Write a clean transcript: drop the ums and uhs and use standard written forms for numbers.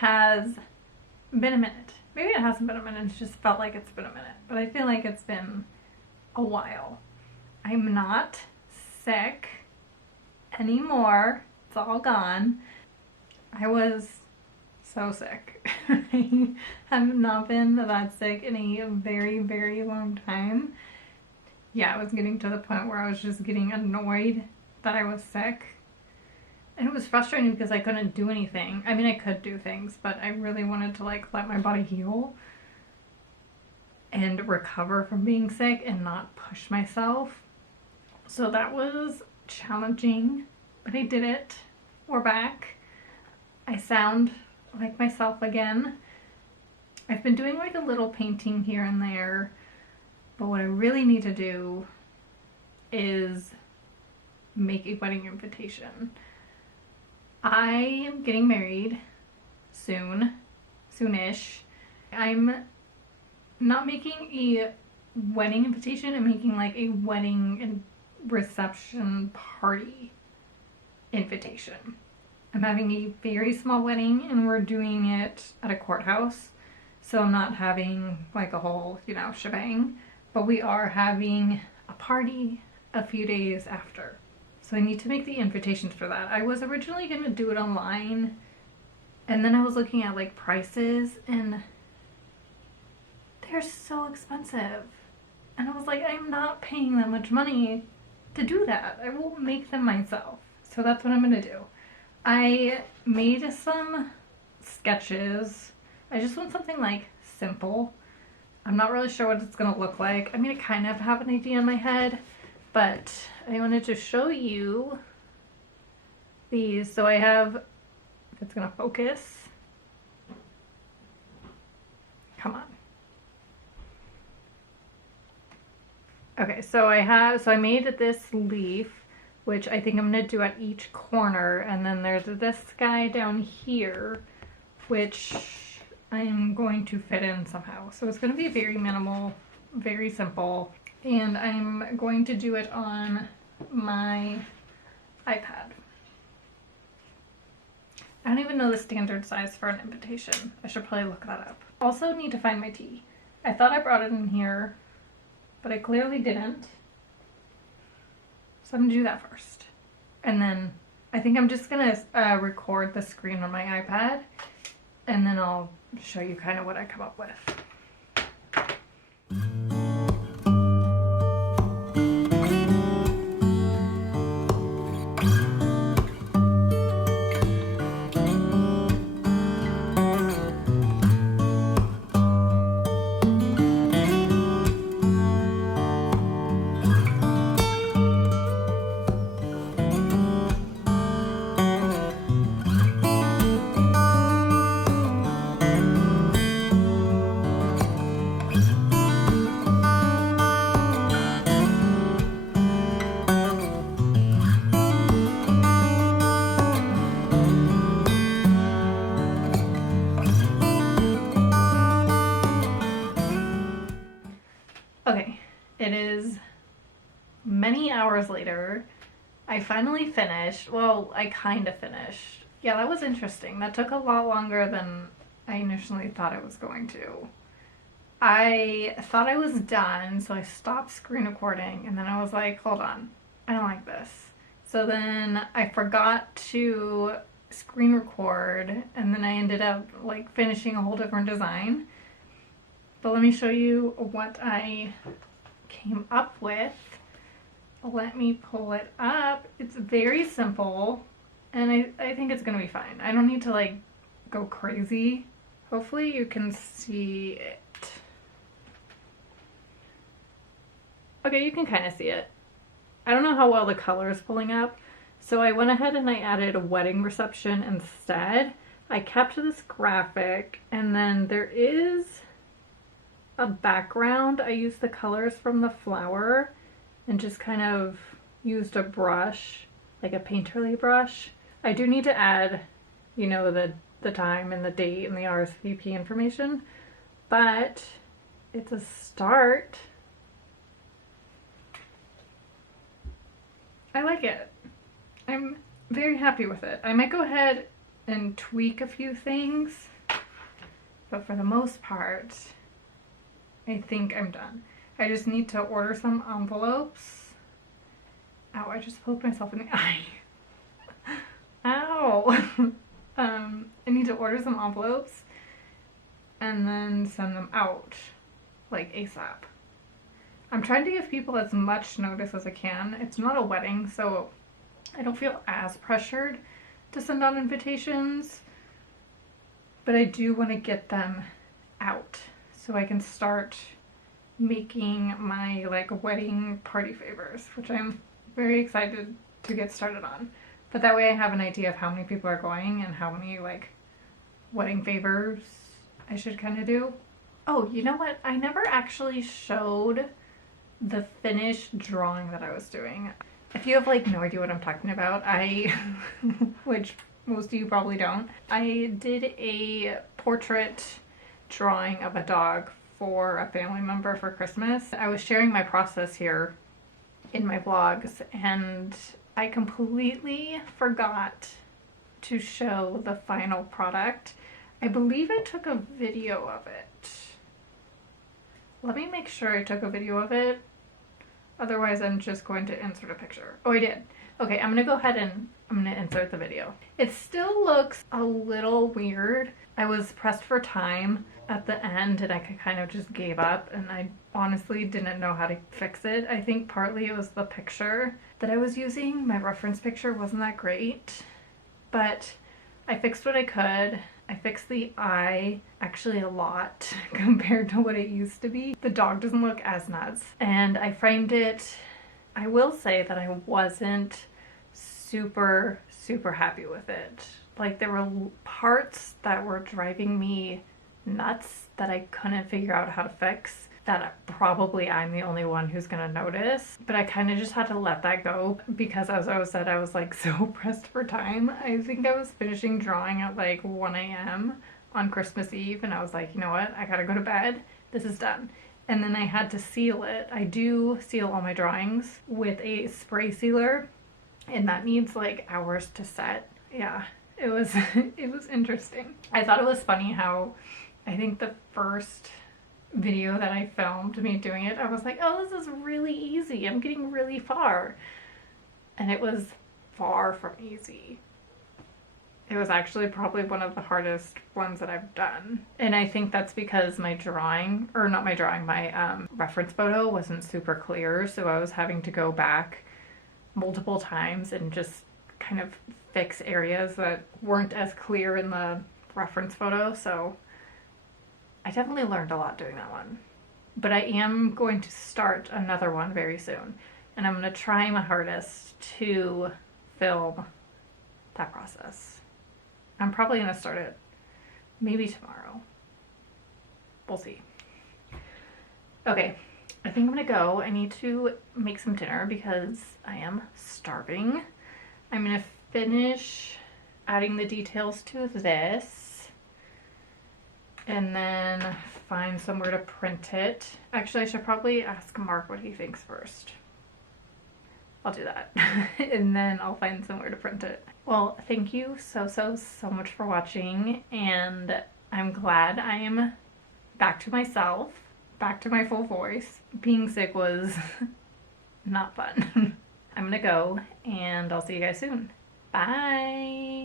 has been a minute. Maybe it hasn't been a minute, it's just felt like it's been a minute, but I feel like it's been a while. I'm not sick anymore. It's all gone. I was so sick. I have not been that sick in a very, very long time. Yeah, I was getting to the point where I was just getting annoyed that I was sick. And it was frustrating because I couldn't do anything. I mean, I could do things, but I really wanted to like let my body heal and recover from being sick and not push myself. So that was challenging, but I did it. We're back. I sound like myself again. I've been doing like a little painting here and there, but what I really need to do is make a wedding invitation. I am getting married soonish. I'm not making a wedding invitation, I'm making like a wedding and reception party invitation. I'm having a very small wedding and we're doing it at a courthouse. So I'm not having like a whole, shebang, but we are having a party a few days after. So I need to make the invitations for that. I was originally going to do it online, and then I was looking at like prices and they're so expensive. And I was like, I'm not paying that much money to do that. I will make them myself. So that's what I'm going to do. I made some sketches. I just want something like simple. I'm not really sure what it's going to look like. I mean, I kind of have an idea in my head, but I wanted to show you these. So I have, if it's going to focus, come on. Okay, so I made this leaf, which I think I'm going to do at each corner, and then there's this guy down here, which I'm going to fit in somehow. So it's going to be very minimal, very simple, and I'm going to do it on my iPad. I don't even know the standard size for an invitation. I should probably look that up. Also need to find my tea. I thought I brought it in here, but I clearly didn't. So I'm gonna do that first. And then I think I'm just gonna record the screen on my iPad, and then I'll show you kind of what I come up with. Okay, it is many hours later. I finally finished. Well, I kind of finished. Yeah, that was interesting. That took a lot longer than I initially thought it was going to. I thought I was done, so I stopped screen recording, and then I was like, hold on, I don't like this. So then I forgot to screen record, and then I ended up like finishing a whole different design. But let me show you what I came up with. Let me pull it up. It's very simple, and I think it's gonna be fine. I don't need to like go crazy. Hopefully you can see it. Okay, you can kind of see it. I don't know how well the color is pulling up, so I went ahead and I added a wedding reception instead. I kept this graphic, and then there is a background. I used the colors from the flower and just kind of used a brush, like a painterly brush. I do need to add, you know, the time and the date and the RSVP information, but it's a start. I like it. I'm very happy with it. I might go ahead and tweak a few things. But for the most part, I think I'm done. I just need to order some envelopes. Ow, I just poked myself in the eye. Ow! I need to order some envelopes and then send them out, like ASAP. I'm trying to give people as much notice as I can. It's not a wedding, so I don't feel as pressured to send out invitations, but I do want to get them out so I can start making my like wedding party favors, which I'm very excited to get started on. But that way I have an idea of how many people are going and how many like wedding favors I should kind of do. Oh, you know what? I never actually showed the finished drawing that I was doing. If you have like no idea what I'm talking about, which most of you probably don't, I did a portrait drawing of a dog for a family member for Christmas. I was sharing my process here in my vlogs and I completely forgot to show the final product. I believe I took a video of it. Let me make sure I took a video of it. Otherwise, I'm just going to insert a picture. Oh, I did. Okay, I'm gonna go ahead and I'm gonna insert the video. It still looks a little weird. I was pressed for time at the end and I kind of just gave up and I honestly didn't know how to fix it. I think partly it was the picture that I was using. My reference picture wasn't that great, but I fixed what I could. I fixed the eye actually a lot compared to what it used to be. The dog doesn't look as nuts. And I framed it. I will say that I wasn't super happy with it. Like there were parts that were driving me nuts that I couldn't figure out how to fix, that probably I'm the only one who's gonna notice. But I kind of just had to let that go because as I said, I was like so pressed for time. I think I was finishing drawing at like 1 a.m. on Christmas Eve and I was like, you know what, I gotta go to bed. This is done. And then I had to seal it. I do seal all my drawings with a spray sealer and that needs like hours to set. Yeah, it was it was interesting. I thought it was funny how I think the first video that I filmed me doing it, I was like, oh, this is really easy. I'm getting really far. And it was far from easy. It was actually probably one of the hardest ones that I've done. And I think that's because my drawing, or not my drawing, my reference photo wasn't super clear. So I was having to go back multiple times and just kind of fix areas that weren't as clear in the reference photo. So I definitely learned a lot doing that one. But I am going to start another one very soon. And I'm going to try my hardest to film that process. I'm probably going to start it maybe tomorrow. We'll see. Okay, I think I'm going to go. I need to make some dinner because I am starving. I'm going to finish adding the details to this. And then find somewhere to print it. Actually, I should probably ask Mark what he thinks first. I'll do that. And then I'll find somewhere to print it. Well, thank you so much for watching. And I'm glad I am back to myself, back to my full voice. Being sick was not fun. I'm gonna go and I'll see you guys soon. Bye.